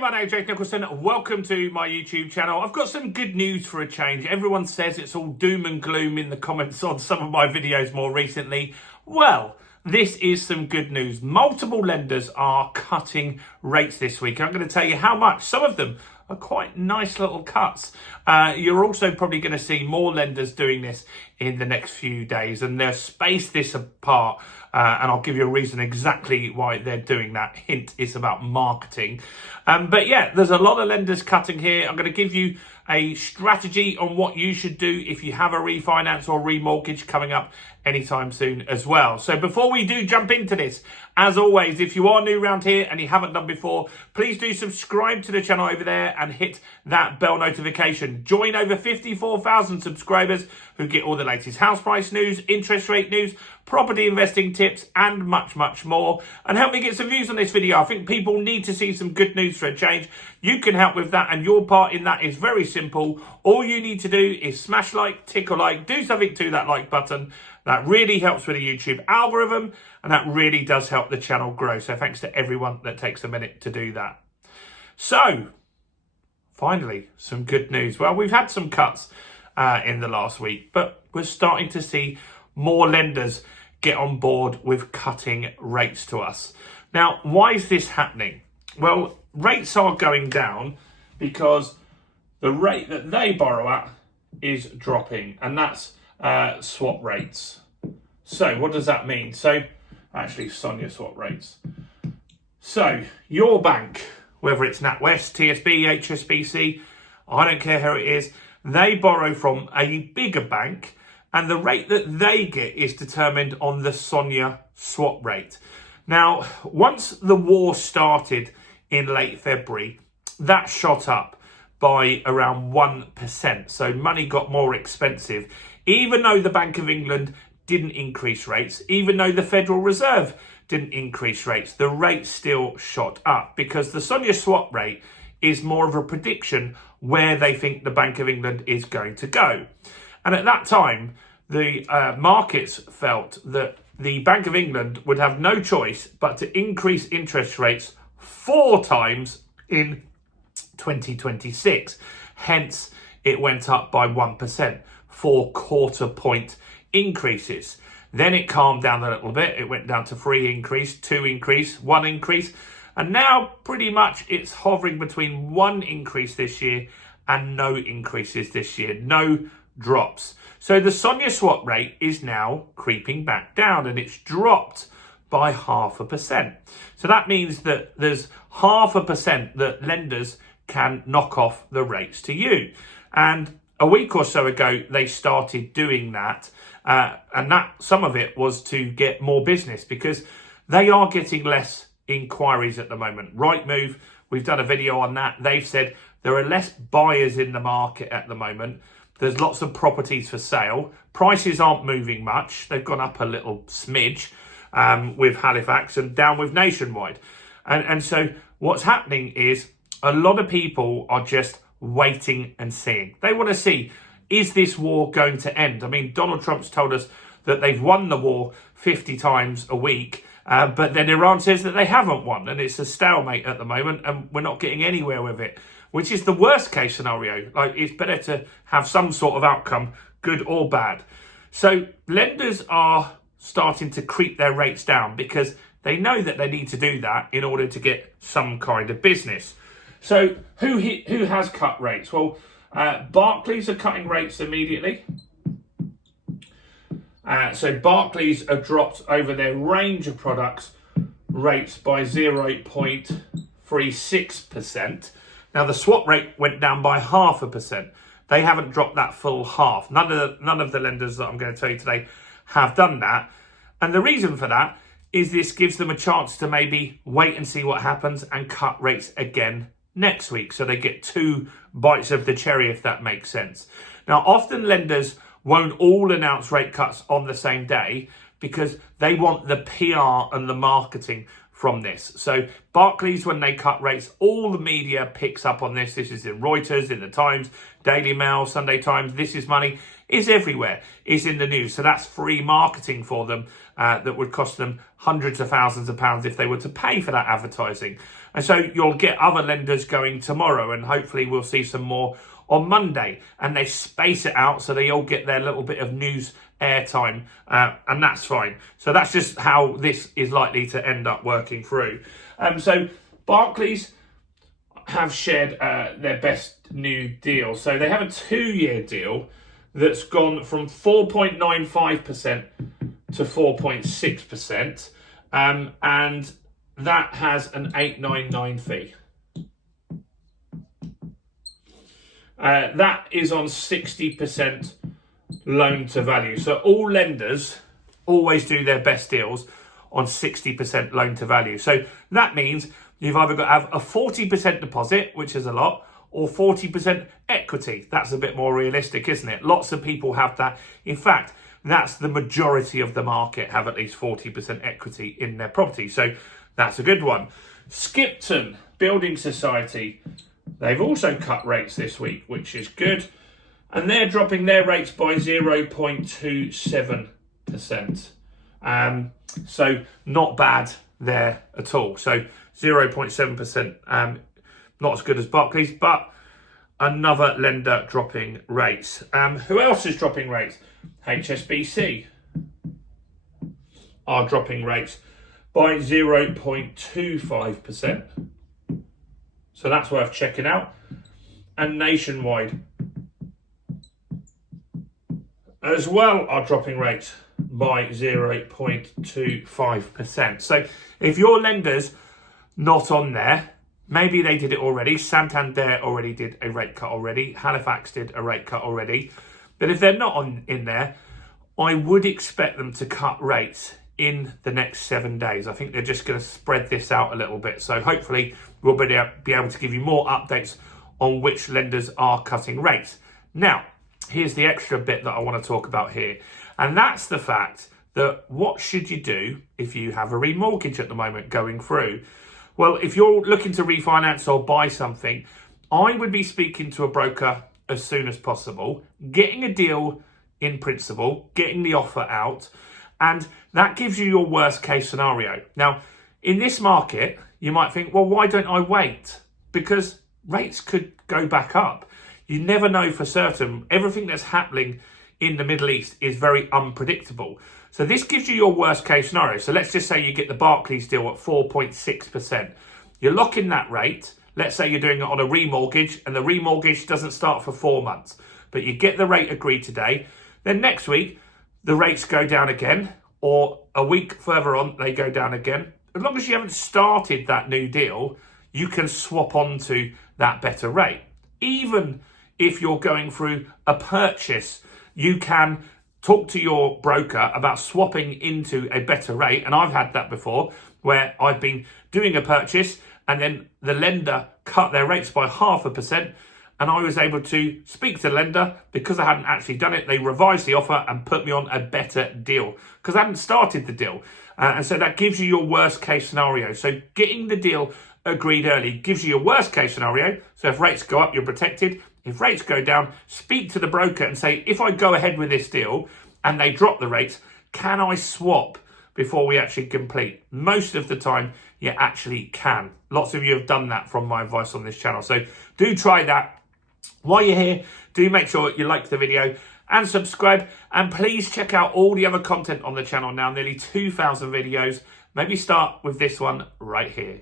my name's Jake Nicholson. Welcome to my YouTube channel. I've got some good news for a change. Everyone says it's all doom and gloom in the comments on some of my videos more recently. Well, this is some good news. Multiple lenders are cutting rates this week. I'm going to tell you how much. Some of them are quite nice little cuts. You're also probably going to see more lenders doing this in the next few days, and they'll space this apart. And I'll give you a reason exactly why they're doing that. Hint, it's about marketing. But yeah, there's a lot of lenders cutting here. I'm going to give you a strategy on what you should do if you have a refinance or remortgage coming up anytime soon as well. So before we do jump into this, as always, if you are new around here and you haven't done before, please do subscribe to the channel over there and hit that bell notification. Join over 54,000 subscribers who get all the latest house price news, interest rate news, property investing tips, and much, much more. And help me get some views on this video. I think people need to see some good news for a change. You can help with that, and your part in that is very simple. All you need to do is smash like, tick a like, do something to that like button. That really helps with the YouTube algorithm, and that really does help the channel grow. So thanks to everyone that takes a minute to do that. So, finally, some good news. Well, we've had some cuts in the last week, but we're starting to see more lenders get on board with cutting rates to us. Now, why is this happening? Well, rates are going down because the rate that they borrow at is dropping, and that's swap rates. So what does that mean? So actually SONIA swap rates. So your bank, whether it's NatWest, TSB, HSBC, I don't care who it is, they borrow from a bigger bank, and the rate that they get is determined on the SONIA swap rate. Now, once the war started in late February, that shot up by around 1%. So money got more expensive, even though the Bank of England didn't increase rates, even though the Federal Reserve didn't increase rates, the rate still shot up because the SONIA swap rate is more of a prediction where they think the Bank of England is going to go. And at that time, the markets felt that the Bank of England would have no choice but to increase interest rates 4 times in 2026. Hence, it went up by 1%, 4 quarter point increases. Then it calmed down a little bit. It went down to 3 increase, 2 increase, 1 increase. And now pretty much it's hovering between 1 increase this year and no increases this year, no drops. So the SONIA swap rate is now creeping back down, and it's dropped by 0.5%. So that means that there's 0.5% that lenders can knock off the rates to you. And a week or so ago, they started doing that. And that some of it was to get more business because they are getting less inquiries at the moment. Rightmove, we've done a video on that. They've said there are less buyers in the market at the moment. There's lots of properties for sale. Prices aren't moving much. They've gone up a little smidge with Halifax and down with Nationwide. And so what's happening is a lot of people are just waiting and seeing. They want to see, is this war going to end? I mean, Donald Trump's told us that they've won the war 50 times a week, but then Iran says that they haven't won, and it's a stalemate at the moment, and we're not getting anywhere with it, which is the worst case scenario. Like, it's better to have some sort of outcome, good or bad. So lenders are starting to creep their rates down because they know that they need to do that in order to get some kind of business. So who has cut rates? Well, Barclays are cutting rates immediately. So Barclays have dropped over their range of products rates by 0.36%. Now the swap rate went down by 0.5%. They haven't dropped that full half. None of the lenders that I'm going to tell you today have done that. And the reason for that is this gives them a chance to maybe wait and see what happens and cut rates again next week. So they get 2 bites of the cherry, if that makes sense. Now, often lenders won't all announce rate cuts on the same day because they want the PR and the marketing from this. So Barclays, when they cut rates, all the media picks up on this. This is in Reuters, in the Times, Daily Mail, Sunday Times, This Is Money. is everywhere, is in the news. So that's free marketing for them that would cost them hundreds of thousands of pounds if they were to pay for that advertising. And so you'll get other lenders going tomorrow, and hopefully we'll see some more on Monday. And they space it out so they all get their little bit of news airtime, and that's fine. So that's just how this is likely to end up working through. So Barclays have shared their best new deal. So they have a 2-year deal that's gone from 4.95% to 4.6%, and that has an 899 fee. That is on 60% loan to value. So all lenders always do their best deals on 60% loan to value. So that means you've either got to have a 40% deposit, which is a lot, or 40% equity. That's a bit more realistic, isn't it? Lots of people have that. In fact, that's the majority of the market have at least 40% equity in their property. So that's a good one. Skipton Building Society, they've also cut rates this week, which is good. And they're dropping their rates by 0.27%. So not bad there at all. So 0.7%, not as good as Barclays, but another lender dropping rates. Who else is dropping rates? HSBC are dropping rates by 0.25%. So that's worth checking out. And Nationwide as well are dropping rates by 0.25%. So if your lender's not on there, maybe they did it already. Santander already did a rate cut already. Halifax did a rate cut already. But if they're not in there, I would expect them to cut rates in the next 7 days. I think they're just going to spread this out a little bit. So hopefully we'll be able to give you more updates on which lenders are cutting rates. Now, here's the extra bit that I want to talk about here. And that's the fact that what should you do if you have a remortgage at the moment going through? Well, if you're looking to refinance or buy something, I would be speaking to a broker as soon as possible, getting a deal in principle, getting the offer out, and that gives you your worst case scenario. Now, in this market, you might think, well, why don't I wait? Because rates could go back up. You never know for certain. Everything that's happening in the Middle East is very unpredictable. So this gives you your worst case scenario. So let's just say you get the Barclays deal at 4.6%. You lock in that rate. Let's say you're doing it on a remortgage and the remortgage doesn't start for 4 months, but you get the rate agreed today. Then next week, the rates go down again, or a week further on, they go down again. As long as you haven't started that new deal, you can swap onto that better rate. Even if you're going through a purchase, you can talk to your broker about swapping into a better rate. And I've had that before, where I've been doing a purchase and then the lender cut their rates by 0.5%. And I was able to speak to the lender because I hadn't actually done it. They revised the offer and put me on a better deal because I hadn't started the deal. And so that gives you your worst case scenario. So getting the deal agreed early gives you your worst case scenario. So if rates go up, you're protected. If rates go down, speak to the broker and say, if I go ahead with this deal and they drop the rates, can I swap before we actually complete? Most of the time, you actually can. Lots of you have done that from my advice on this channel. So do try that. While you're here, do make sure you like the video and subscribe. And please check out all the other content on the channel now, nearly 2,000 videos. Maybe start with this one right here.